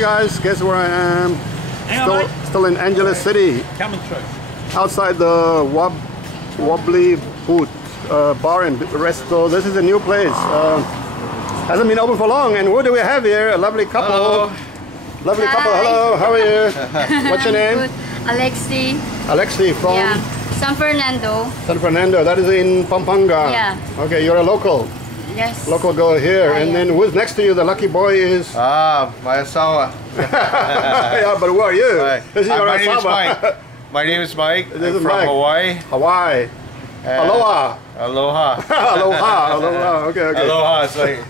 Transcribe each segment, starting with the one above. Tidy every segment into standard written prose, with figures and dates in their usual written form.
Hi guys, guess where I am? Still in Angeles City. Coming through. Outside the WW2 bar and resto. This is a new place. Hasn't been open for long. And who do we have here? A lovely couple. Hello. Lovely Hi. couple. Hello, how are you? What's your name? Good. Alexi. Alexi from San Fernando. San Fernando. That is in Pampanga. Yeah. Okay, you're a local. Yes. Local girl here. And Yeah. then who's next to you? The lucky boy is... My asawa. Yeah, but who are you? Hi. This is your My name is asawa. Mike. My name is Mike. This I'm is from Mike. Hawaii. Hawaii. And Aloha. Aloha. Aloha. Aloha. Okay, okay. Aloha is like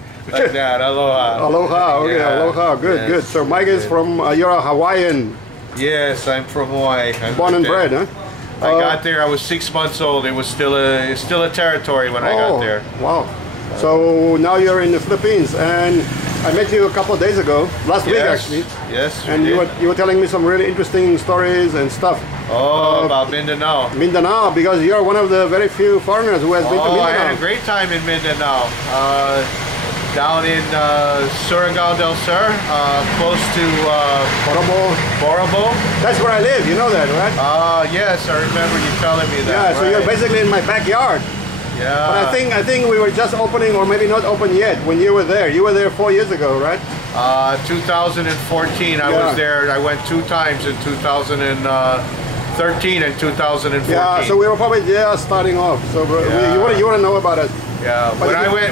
that. Aloha. Aloha. Okay, Yeah. aloha. Good, Yes. good. So Mike is from, you're a Hawaiian. Yes, I'm from Hawaii. Born and bred, huh? I got there. I was 6 months old. It was still a territory when I got there. Wow. So now you're in the Philippines, and I met you a couple of days ago, last week actually. Yes. And you were telling me some really interesting stories and stuff. Oh, about Mindanao. Mindanao, because you're one of the very few foreigners who has been to Mindanao. I had a great time in Mindanao. Down in Surigao del Sur, close to Borobo. That's where I live, you know that, right? Yes, I remember you telling me that. Yeah, so you're basically in my backyard. Yeah. But I think we were just opening, or maybe not open yet, when you were there. You were there 4 years ago, right? 2014, I was there. I went 2 times in 2013 and 2014. Yeah, so we were probably just starting off. So you want to know about it. Yeah,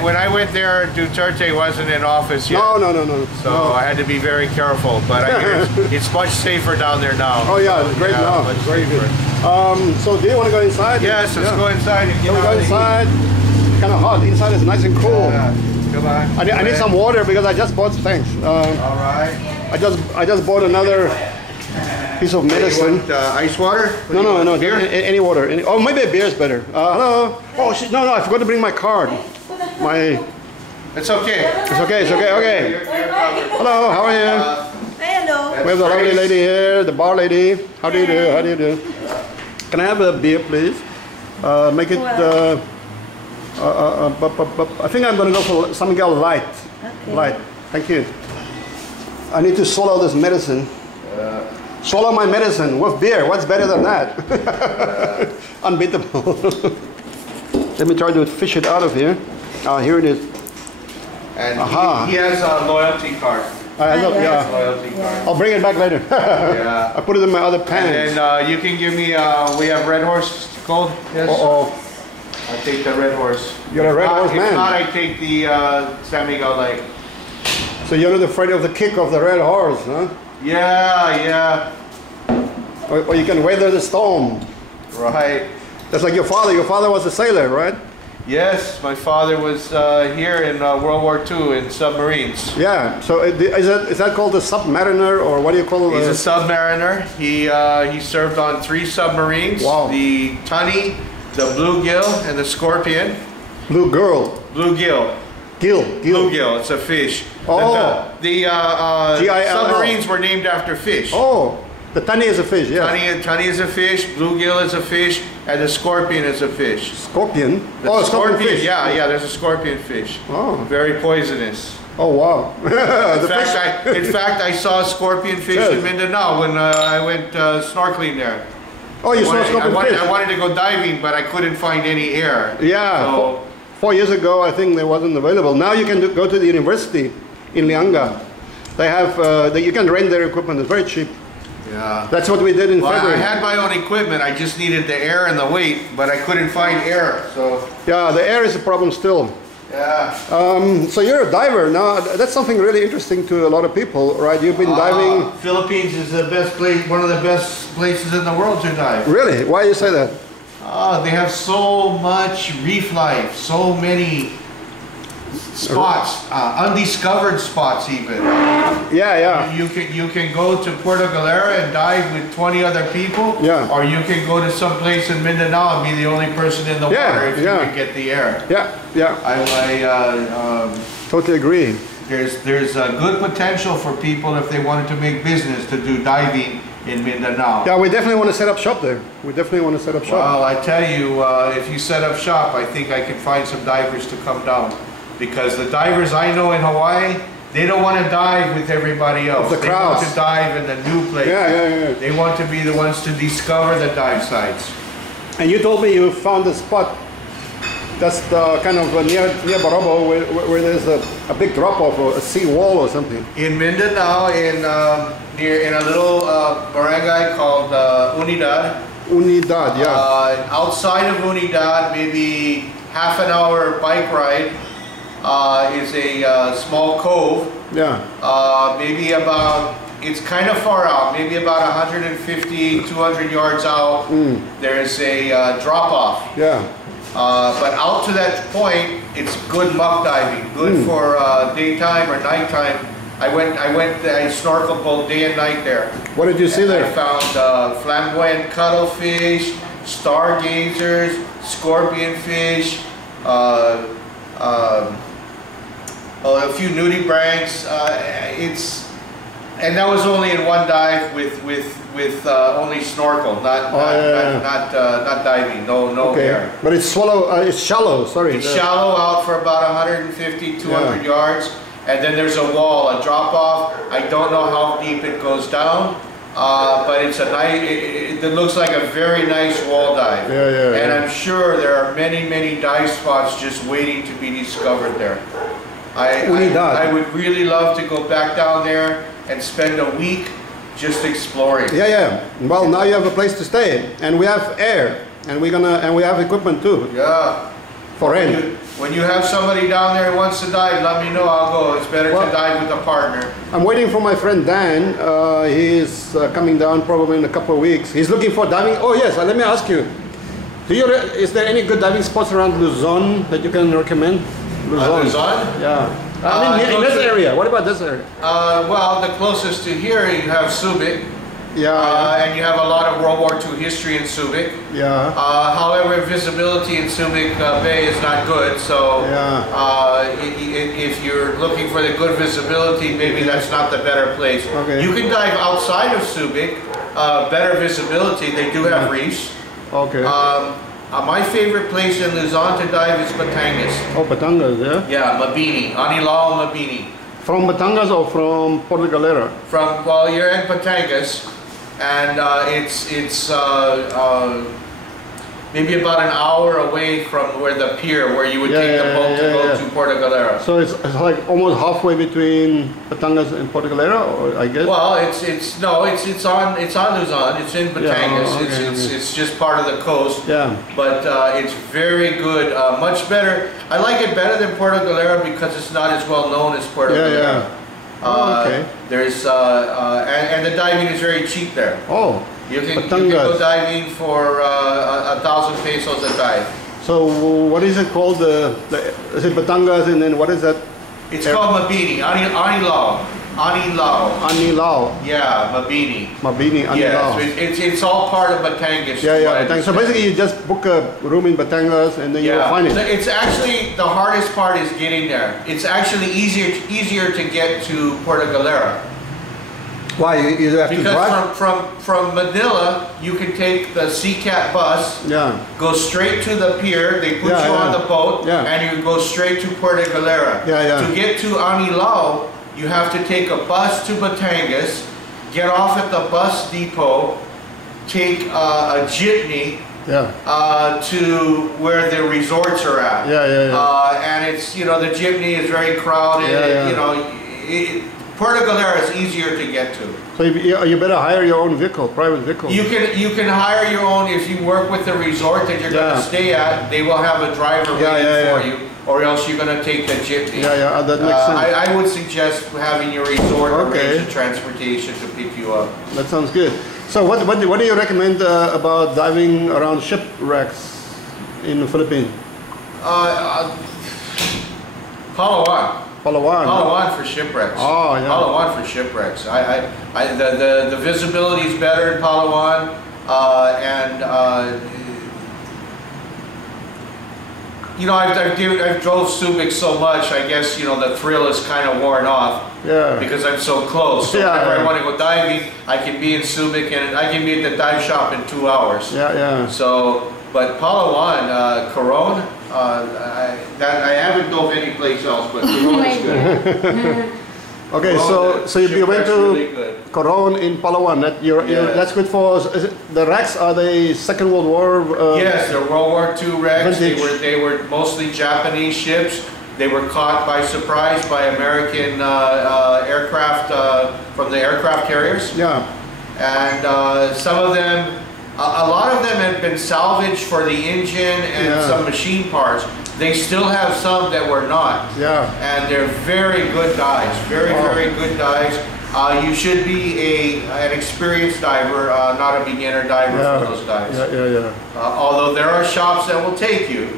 when I went there, Duterte wasn't in office yet. No. So I had to be very careful. But I hear it's much safer down there now. Oh yeah, it's great now. It's very good. So do you want to go inside? Yes, let's go inside and get go inside. It's kind of hot. Inside is nice and cool. Come on. I need some water because I just bought things. All right. I just bought another piece of medicine. You want, ice water? No. Beer? Any water. Oh, maybe a beer is better. Hello. Oh shit! No, I forgot to bring my card. It's okay. It's okay. Okay. Hello. How are you? Hello. We have the lovely lady here, the bar lady. How do you do? How do you do? Can I have a beer, please? Make it. I think I'm going to go for something else light. Okay. Light. Thank you. I need to swallow this medicine. Swallow my medicine with beer. What's better than that? Unbeatable. Let me try to fish it out of here. Here it is. And he has a loyalty card. Yeah. Loyalty card. I'll bring it back later. Yeah. I put it in my other pants. And you can give me, we have Red Horse Gold. Yes. Uh-oh. I take the Red Horse. You're a Red Horse man. If not, I take the San Miguel Lake. So you're not afraid of the kick of the Red Horse, huh? Yeah. Or you can weather the storm. Right. That's like your father. Your father was a sailor, right? Yes, my father was here in World War II in submarines. Yeah. So is that called a submariner, or what do you call it? He's a submariner. He served on 3 submarines. Wow. The Tunny, the Bluegill, and the Scorpion. Bluegill. Bluegill. Gill. Bluegill. It's a fish. Oh. The submarines were named after fish. Oh. The tunny is a fish, yeah. Tunny is a fish, bluegill is a fish, and the scorpion is a fish. Scorpion? The scorpion fish. Yeah, there's a scorpion fish. Oh. Very poisonous. Oh, wow. In fact, I saw scorpion fish in Mindanao when I went snorkeling there. Oh, you saw scorpion fish? I wanted to go diving, but I couldn't find any air. Yeah. So, 4 years ago, I think they wasn't available. Now you can go to the university in Lianga. They have, you can rent their equipment. It's very cheap. yeah. That's what we did in February. I had my own equipment. I just needed the air and the weight, but I couldn't find air. So Yeah, the air is a problem still. yeah. So you're a diver. Now, that's something really interesting to a lot of people, right? You've been diving. Philippines is the best place, one of the best places in the world to dive. Really? Why do you say that? They have so much reef life, so many spots, undiscovered spots even. Yeah. You can go to Puerto Galera and dive with 20 other people. Yeah. Or you can go to some place in Mindanao and be the only person in the water if you can get the air. Yeah. I Totally agree. there's a good potential for people if they wanted to make business to do diving in Mindanao. Yeah, we definitely want to set up shop there. We definitely want to set up shop. Well, I tell you, if you set up shop, I think I can find some divers to come down. Because the divers I know in Hawaii, they don't want to dive with everybody else. The they crowds. want to dive in the new place. Yeah. They want to be the ones to discover the dive sites. And you told me you found a spot that's kind of near Barobo where there's a big drop off or a sea wall or something. In Mindanao, in a little barangay called Unidad. Unidad, yeah. Outside of Unidad, maybe half an hour bike ride, is a small cove. Yeah. Maybe about, it's kind of far out, maybe about 150, 200 yards out. There's a drop off. Yeah. But out to that point, it's good muck diving, good for daytime or nighttime. I snorkeled both day and night there. What did you see there? I found flamboyant cuttlefish, stargazers, scorpionfish, a few nudibranchs. And that was only in one dive with only snorkel, not diving, no air. But it's shallow, sorry. It's shallow out for about 150, 200 yards. And then there's a wall, a drop off. I don't know how deep it goes down, but it's a nice, it looks like a very nice wall dive. And I'm sure there are many dive spots just waiting to be discovered there. I would really love to go back down there and spend a week just exploring. Well, now you have a place to stay, and we have air, and we have equipment too. Yeah. For rent. When you have somebody down there who wants to dive, let me know, I'll go. It's better to dive with a partner. I'm waiting for my friend Dan. He's coming down probably in a couple of weeks. He's looking for diving. Oh yes, let me ask you. Is there any good diving spots around Luzon that you can recommend? Luzon? Yeah. I mean, in this area. What about this area? Well, the closest to here, you have Subic. And you have a lot of World War II history in Subic. However, visibility in Subic Bay is not good, so if you're looking for the good visibility, maybe that's not the better place. You can dive outside of Subic, better visibility. They do have reefs. My favorite place in Luzon to dive is Batangas. Oh, Batangas, yeah? Yeah, Mabini, Anilao Mabini. From Batangas or from Puerto Galera? Well, you're in Batangas, and it's maybe about an hour away from where the pier, where you would take the boat to go to Puerto Galera. So it's like almost halfway between Batangas and Puerto Galera, or I guess. Well, it's on Luzon. It's in Batangas. It's just part of the coast. But it's very good. Much better. I like it better than Puerto Galera because it's not as well known as Puerto Galera. There's and the diving is very cheap there. You can go diving for 1,000 pesos a dive. So what is it called? Is it Batangas, and then what is that? It's called Mabini, Anilao. Yeah, Mabini. Anilao. Yeah, so it's all part of Batangas. Batangas. So basically you just book a room in Batangas and then you find it. It's actually, the hardest part is getting there. It's actually easier to get to Puerto Galera. Why? You have to drive? Because from Manila, you can take the CCAT bus, go straight to the pier, they put you on the boat, and you go straight to Puerto Galera. To get to Anilao, you have to take a bus to Batangas, get off at the bus depot, take a jeepney to where the resorts are at. And it's, the jeepney is very crowded. Puerto Galera is easier to get to. So you better hire your own vehicle, private vehicle. You can hire your own if you work with the resort that you're going to stay at. They will have a driver waiting for you, or else you're going to take the jeepney. That makes sense. I would suggest having your resort arrange the transportation to pick you up. That sounds good. So what do you recommend about diving around shipwrecks in the Philippines? Palawan for shipwrecks. Palawan for shipwrecks. The visibility is better in Palawan, and I've drove Subic so much. I guess the thrill is kind of worn off. Because I'm so close. So whenever I want to go diving, I can be in Subic and I can be at the dive shop in 2 hours. So, but Palawan, Coron. I haven't dove any place else, but Coron is good. Okay, so you went to really Coron in Palawan. That's good for. Is it, the wrecks are they Second World War? Yes, they're World War II wrecks. They were mostly Japanese ships. They were caught by surprise by American aircraft from the aircraft carriers. Yeah. And some of them, a lot of them had been salvaged for the engine and some machine parts. They still have some that were not. Yeah. And they're very good dives, very good dives. You should be an experienced diver, not a beginner diver for those dives. Although there are shops that will take you.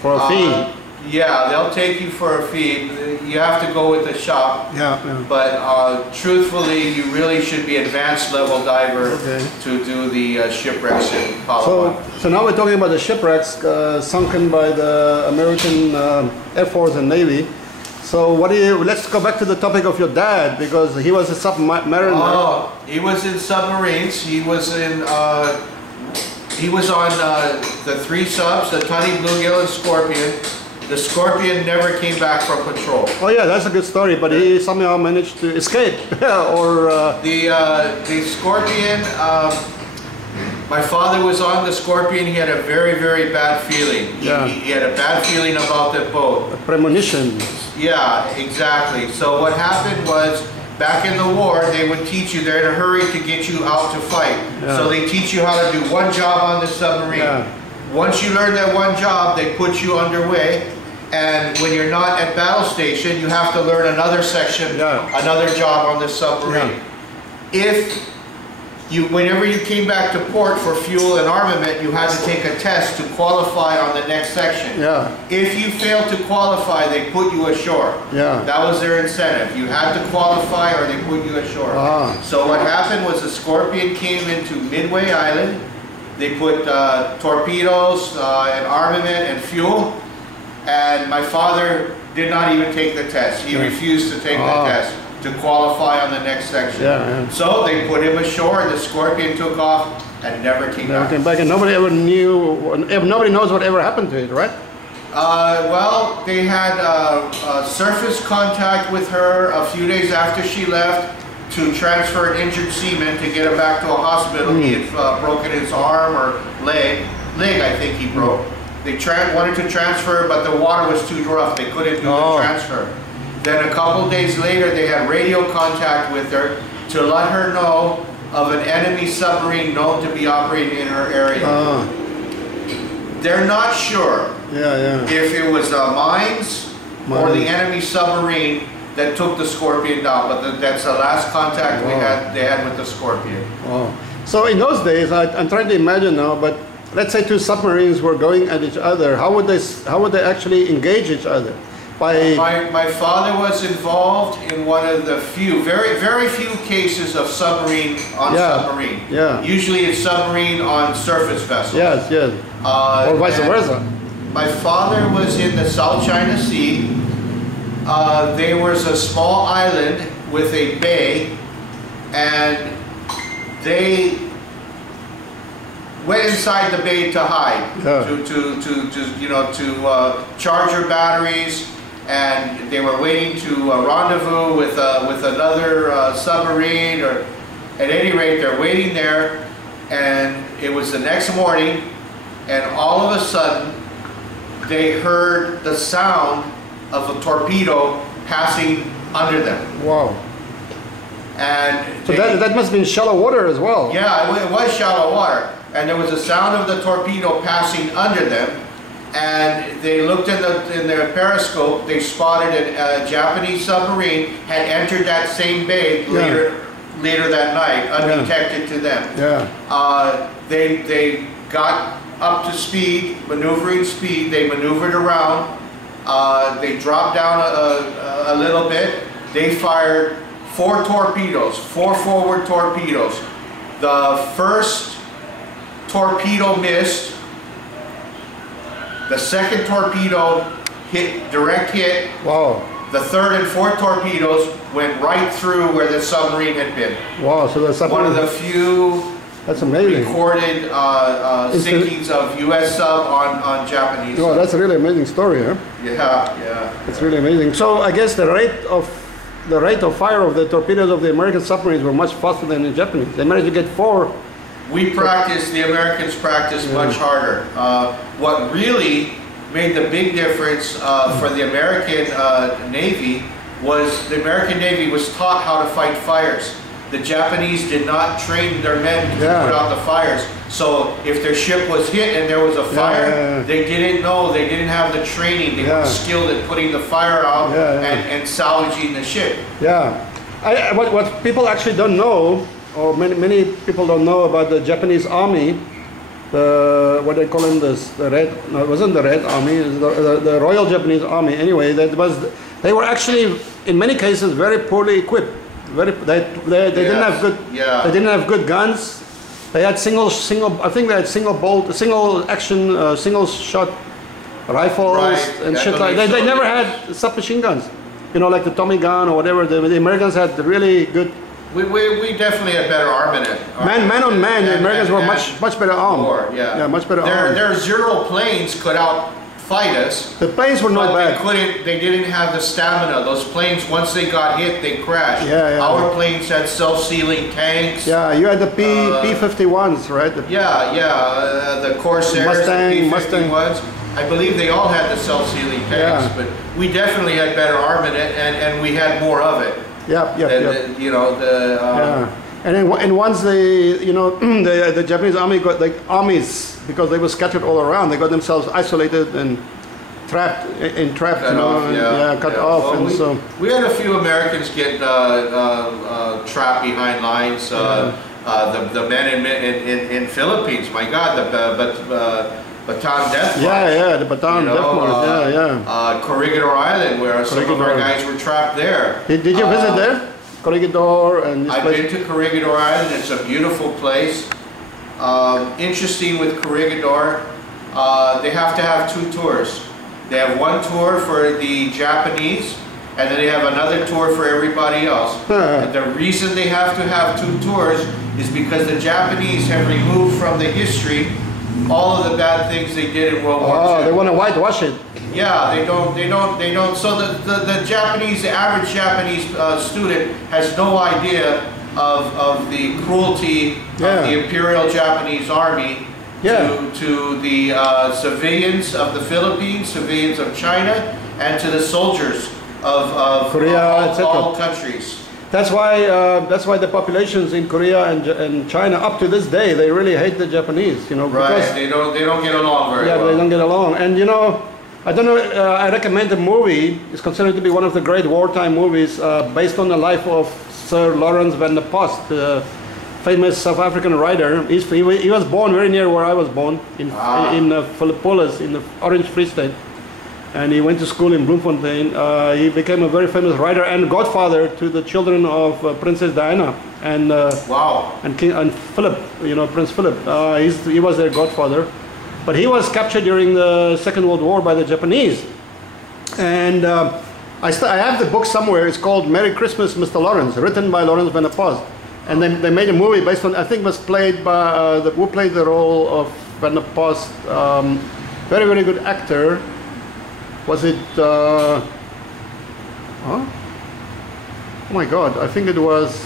For a fee. Yeah, they'll take you for a fee. You have to go with the shop. But truthfully, you really should be advanced level diver to do the shipwrecks in Palawan. So now we're talking about the shipwrecks sunken by the American Air Force and Navy. So let's go back to the topic of your dad, because he was a submariner. Oh, he was in submarines. He was on the 3 subs, the Tunny, Bluegill, and Scorpion. The Scorpion never came back from patrol. Oh yeah, that's a good story, but he somehow managed to escape. The Scorpion, my father was on the Scorpion. He had a very, very bad feeling. He had a bad feeling about the boat. A premonition. Yeah, exactly. So what happened was, back in the war, they would teach you, they're in a hurry to get you out to fight. So they teach you how to do one job on the submarine. Once you learn that one job, they put you underway. And when you're not at battle station, you have to learn another section, another job on the submarine. Whenever you came back to port for fuel and armament, you had to take a test to qualify on the next section. If you failed to qualify, they put you ashore. That was their incentive. You had to qualify or they put you ashore. So what happened was the Scorpion came into Midway Island. They put torpedoes and armament and fuel. And my father did not even take the test. He refused to take the test to qualify on the next section. So they put him ashore, and the Scorpion took off and never came back. And nobody ever knew, nobody knows whatever happened to it, right? Well, they had surface contact with her a few days after she left to transfer an injured seaman to get him back to a hospital. He had broken his arm or leg, I think he broke. They wanted to transfer, but the water was too rough. They couldn't do the transfer. Then a couple days later, they had radio contact with her to let her know of an enemy submarine known to be operating in her area. They're not sure if it was mines or the enemy submarine that took the Scorpion down, but that's the last contact they had with the Scorpion. So in those days, I'm trying to imagine now, but let's say 2 submarines were going at each other. How would they actually engage each other? My father was involved in one of the very, very few cases of submarine on submarine. Usually it's submarine on surface vessels. Or vice versa. My father was in the South China Sea. There was a small island with a bay, and they went inside the bay to hide, to charge their batteries, and they were waiting to rendezvous with another submarine, or at any rate, they're waiting there, and it was the next morning, and all of a sudden, they heard the sound of a torpedo passing under them. Wow. And so that must have been shallow water as well. Yeah, it was shallow water. And there was a sound of the torpedo passing under them. And they looked in their periscope. They spotted a Japanese submarine had entered that same bay later that night, undetected to them. They got up to speed, maneuvering speed. They maneuvered around. They dropped down a little bit. They fired 4 torpedoes, 4 forward torpedoes. The first torpedo missed. The second torpedo hit, direct hit. Wow. The third and fourth torpedoes went right through where the submarine had been. Wow, so the submarine... One of the few that's amazing. recorded sinkings of U.S. sub on Japanese sub. That's a really amazing story, huh? Yeah. It's really amazing. So I guess the rate of the rate of fire of the torpedoes of the American submarines were much faster than the Japanese. They managed to get 4. We practiced, the Americans practiced much harder. What really made the big difference for the American Navy was the American Navy was taught how to fight fires. The Japanese did not train their men to put out the fires. So if their ship was hit and there was a fire, they didn't know, they didn't have the training, they weren't skilled at putting the fire out and salvaging the ship. What people actually don't know, or many people don't know about the Japanese army, what they call them, the Red, no, it wasn't the Red Army, it was the Royal Japanese Army. Anyway, they were actually, in many cases, very poorly equipped. They didn't have good. They didn't have good guns. They had single. I think they had single action, single shot rifles and shit like. They never had submachine guns. You know, like the Tommy gun or whatever. The Americans had really good. We definitely had better armament. Man on man, the Americans were much better armed. Much better armed. Their Zero planes could outfight us. The planes were not bad. They didn't have the stamina. Those planes, once they got hit, they crashed. Our planes had self-sealing tanks. Yeah, you had the P-51s, right? The Corsairs, the P-51s. I believe they all had the self-sealing tanks, but we definitely had better armament and we had more of it. You know, and once the Japanese army got like armies, because they were scattered all around, they got themselves isolated and trapped, cut off. Well, and so we had a few Americans get trapped behind lines. The men in Philippines, my God, Bataan Death March. The Bataan Death March, Corregidor Island, where some of our guys were trapped there. Did you visit there? Corregidor and I've been to Corregidor Island. It's a beautiful place. Interesting with Corregidor, they have to have 2 tours. They have one tour for the Japanese, and then they have another tour for everybody else. And the reason they have to have 2 tours is because the Japanese have removed from the history all of the bad things they did in World War II. Oh, they want to whitewash it. Yeah, they don't. So the Japanese, the average Japanese student has no idea of the cruelty of the Imperial Japanese Army to the civilians of the Philippines, civilians of China, and to the soldiers of Korea, all countries. That's why the populations in Korea and China up to this day, they really hate the Japanese, you know. Right, they don't get along very well. Yeah, they don't get along. And you know, I don't know, I recommend the movie. It's considered to be one of the great wartime movies based on the life of Sir Laurence van der Post, famous South African writer. He was born very near where I was born, in Philippolis, in the Orange Free State. And he went to school in Bloemfontein. He became a very famous writer and godfather to the children of Princess Diana and and Philip, you know, Prince Philip. He was their godfather, but he was captured during the Second World War by the Japanese. And I have the book somewhere. It's called Merry Christmas, Mr. Laurence, written by Laurence van der Post. And then they made a movie based on, I think, was played by who played the role of van der Post. Very, very good actor. Was it, oh my God, I think it was,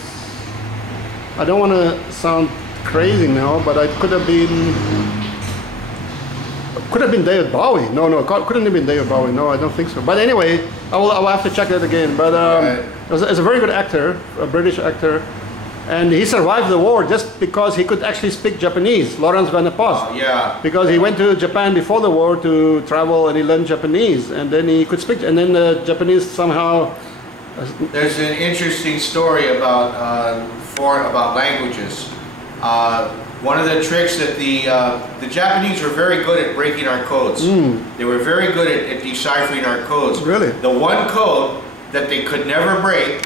I don't want to sound crazy now, but it could have been David Bowie. No, couldn't have been David Bowie. No, I don't think so. But anyway, I will have to check that again. But it's a very good actor, a British actor. And he survived the war just because he could actually speak Japanese, Laurence van der Post. Because he went to Japan before the war to travel and he learned Japanese. And then he could speak, and then the Japanese somehow... There's an interesting story about languages. One of the tricks that the Japanese were very good at breaking our codes. They were very good at deciphering our codes. Really? The one code that they could never break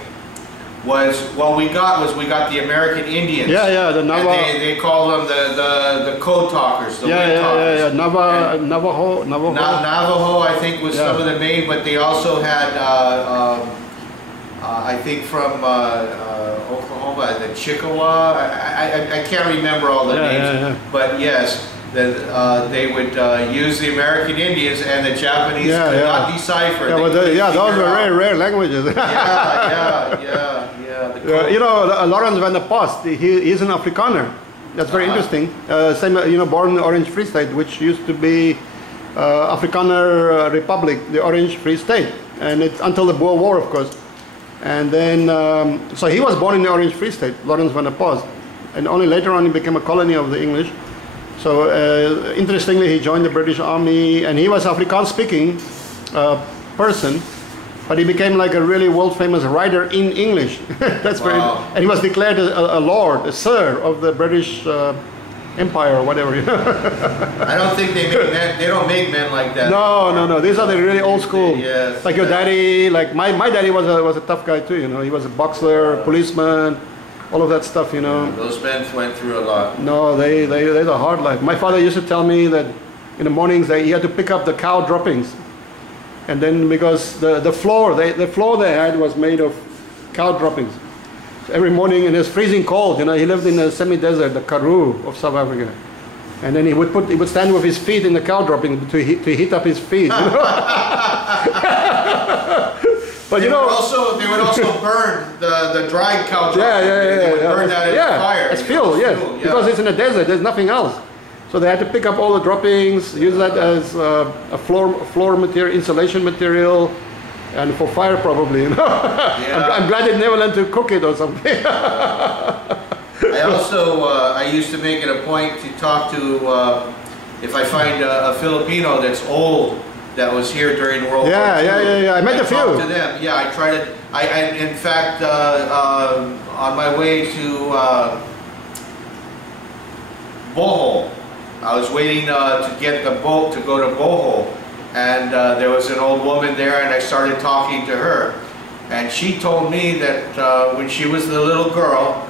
was we got the American Indians. The Navajo. They call them the code talkers. The talkers. Navajo. Navajo, I think, was some of the main, but they also had I think from Oklahoma, the Chickawa. I can't remember all the names, but yes. that they would use the American Indians, and the Japanese could not decipher. Yeah, those were very rare languages. You know, Laurence van der Post, he's an Afrikaner. That's very interesting. Same, you know, born in the Orange Free State, which used to be Afrikaner Republic, the Orange Free State, and it's until the Boer War, of course. And then, so he was born in the Orange Free State, Laurence van der Post, and only later on he became a colony of the English. So interestingly, he joined the British Army, and he was Afrikaans speaking person, but he became like a really world famous writer in English. That's very, and he was declared a lord, a sir of the British Empire or whatever. I don't think they make men. They don't make men like that. No. These are the really old school. Yes. Like your daddy. Like my daddy was a tough guy too. You know, he was a boxer, policeman, all of that stuff. You know. Those men went through a lot. No, they had a hard life. My father used to tell me that in the mornings he had to pick up the cow droppings, and then because the floor they had was made of cow droppings. Every morning, and it's freezing cold. You know, he lived in a semi-desert, the Karoo of South Africa, and then he would stand with his feet in the cow dropping to heat up his feet. You know? But they would also burn the dried cow dropping. They would burn that in the fire. As fuel, yes, because it's in a desert. There's nothing else, so they had to pick up all the droppings, use that as a floor material, insulation material. And for fire, probably, you know. I'm glad they never learned to cook it or something. I used to make it a point to talk to, if I find a Filipino that's old, that was here during World War II. I met a few. Talk to them. Yeah, I tried it. In fact, on my way to Bohol, I was waiting to get the boat to go to Bohol. And there was an old woman there, and I started talking to her. And she told me that when she was the little girl,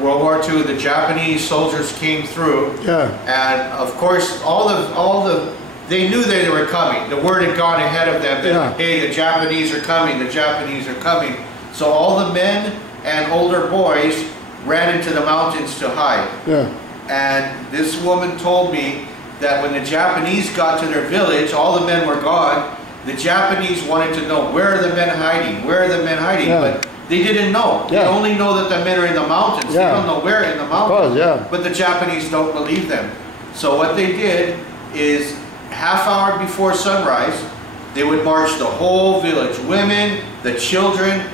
World War II, the Japanese soldiers came through. And of course, they knew they were coming. The word had gone ahead of them that, hey, the Japanese are coming, the Japanese are coming. So all the men and older boys ran into the mountains to hide. And this woman told me that when the Japanese got to their village, all the men were gone. The Japanese wanted to know, where are the men hiding? Where are the men hiding? But they didn't know. They only know that the men are in the mountains. They don't know where in the mountains. But the Japanese don't believe them. So what they did is, half hour before sunrise, they would march the whole village. Women, the children,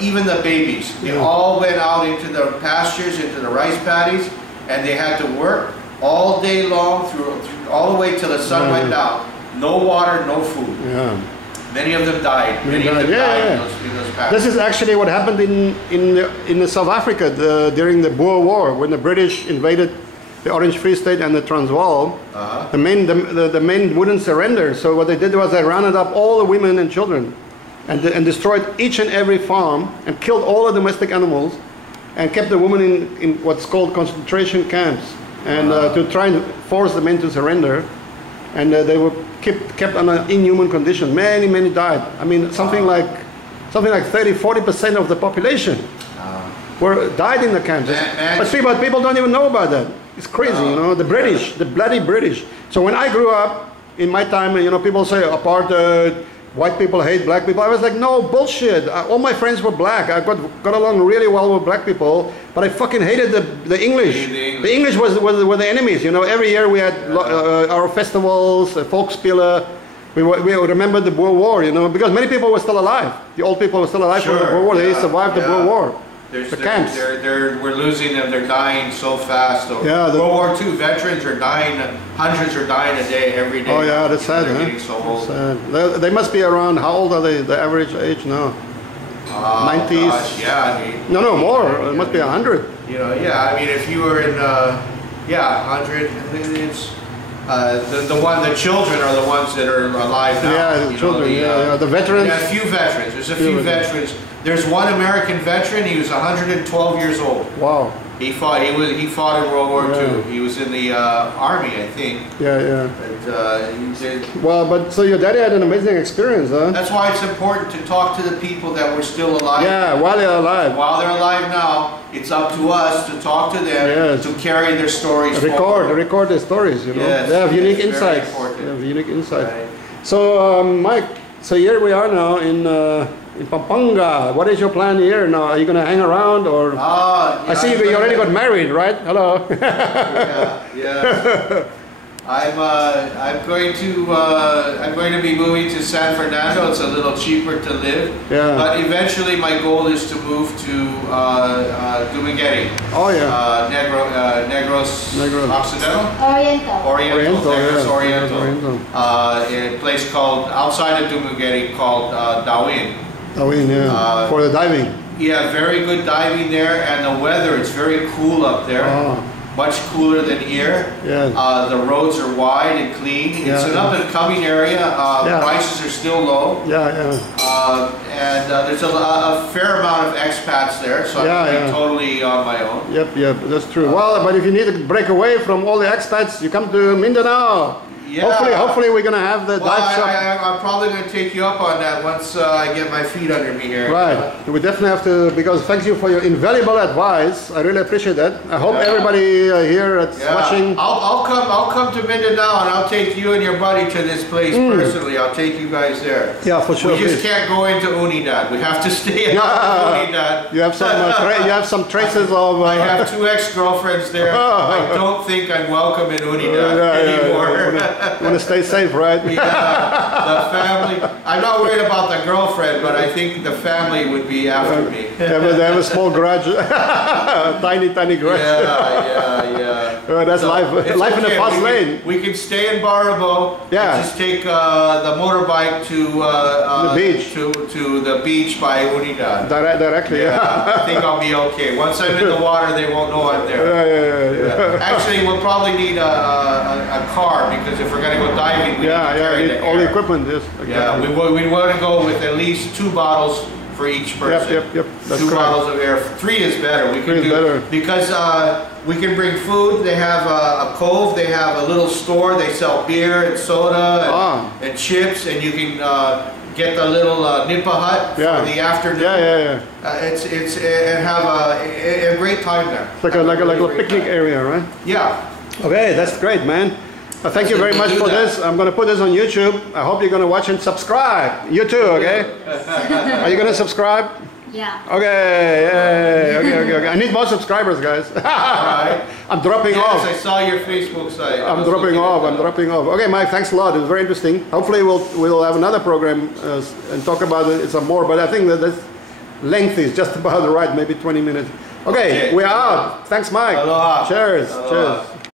even the babies. They all went out into the pastures, into the rice paddies, and they had to work all day long, through all the way till the sun went down. No water, no food. Many of them died. Many of them died in those passages. This is actually what happened in South Africa during the Boer War, when the British invaded the Orange Free State and the Transvaal. The men wouldn't surrender. So what they did was they rounded up all the women and children, and destroyed each and every farm, and killed all the domestic animals, and kept the women in what's called concentration camps. And to try and force the men to surrender, and they were kept under inhuman conditions. Many died. I mean, something like 30–40% of the population died in the camps. But people don't even know about that. It's crazy, you know. The British, the bloody British. So when I grew up, in my time, you know, people say apartheid, white people hate black people. I was like, no, bullshit. All my friends were black. I got along really well with black people, but I fucking hated the English. The English were the enemies, you know. Every year we had our festivals, Volksspiele. We remember the Boer War, you know, because many people were still alive. The old people were still alive from the Boer War. They survived the Boer War. The camps. We're losing them. They're dying so fast. World War II veterans are dying. Hundreds are dying a day, every day. Oh yeah, that's sad. They're getting so old. Sad. They must be around. How old are they? The average age now? 90s. Gosh, yeah. No, more. It must be 100. You know, yeah. I mean, if you were in, 100. It's the children are the ones that are alive now. Yeah, the children. The veterans. Yeah, a few veterans. There's a few veterans. There's one American veteran. He was 112 years old. Wow. He fought. He fought in World War II. He was in the army, I think. Yeah, yeah. But, he did. Well, but so your daddy had an amazing experience, huh? That's why it's important to talk to the people that were still alive. Yeah, while they're alive. While they're alive now, it's up to us to talk to them, to carry their stories forward. Record their stories, you know. Yes, they have unique very insights. important. They have unique insights. Right. So, Mike, so here we are now in Pampanga. What is your plan here now? Are you going to hang around or? Yeah, I see you already got married, right? Hello. yeah. I'm going to be moving to San Fernando. It's a little cheaper to live. Yeah. But eventually, my goal is to move to Dumaguete. Oh yeah. Negros Occidental. Oriental. Negros Oriental. In a place called outside of Dumaguete called Darwin. Darwin, yeah. For the diving. Yeah, very good diving there, and the weather. It's very cool up there. Oh. Much cooler than here. Yeah. The roads are wide and clean. It's an up-and-coming area. Prices are still low. Yeah, yeah. And there's a fair amount of expats there, so I'm totally on my own. Yep, yep, that's true. Well, but if you need to break away from all the expats, you come to Mindanao. Yeah. Hopefully we're going to have the dive shop. I'm probably going to take you up on that once I get my feet under me here. Right. We definitely have to, because thank you for your invaluable advice. I really appreciate that. I hope everybody here that's watching. I'll come to Mindanao and I'll take you and your buddy to this place personally. I'll take you guys there. Yeah, for sure. We just can't go into Unidad. We have to stay in Unidad. You have some traces of. I have 2 ex-girlfriends there. I don't think I'm welcome in Unidad anymore. You want to stay safe, right? Yeah, the family. I'm not worried about the girlfriend, but I think the family would be after me. They have a small garage, tiny garage. Yeah. That's life in the fast lane. We can stay in Barabo. Yeah. Just take the motorbike to the beach. To the beach by Unidad. Directly. Yeah. I think I'll be okay. Once I'm in the water, they won't know I'm there. Yeah. Actually, we'll probably need a car because if we're going to go diving, we need to carry all the equipment. Yes. Yeah, we want to go with at least 2 bottles for each person. Yep. That's 2 correct. bottles of air. 3 is better. We can do because we can bring food. They have a cove. They have a little store. They sell beer and soda and chips, and you can get the little nipa hut for the afternoon. It's and have a great time there. It's like a picnic area, right? Yeah. Okay, that's great, man. Thank you very much for this. I'm going to put this on YouTube. I hope you're going to watch and subscribe. You too, okay? Are you going to subscribe? Yeah. Okay, okay. I need more subscribers, guys. Right. I'm dropping off. I saw your Facebook site. I'm dropping off. Okay, Mike, thanks a lot. It was very interesting. Hopefully we'll have another program and talk about it some more, but I think that this length is just about right, maybe 20 minutes. Okay, we're out. Thanks, Mike. Aloha. Cheers. Aloha. Cheers.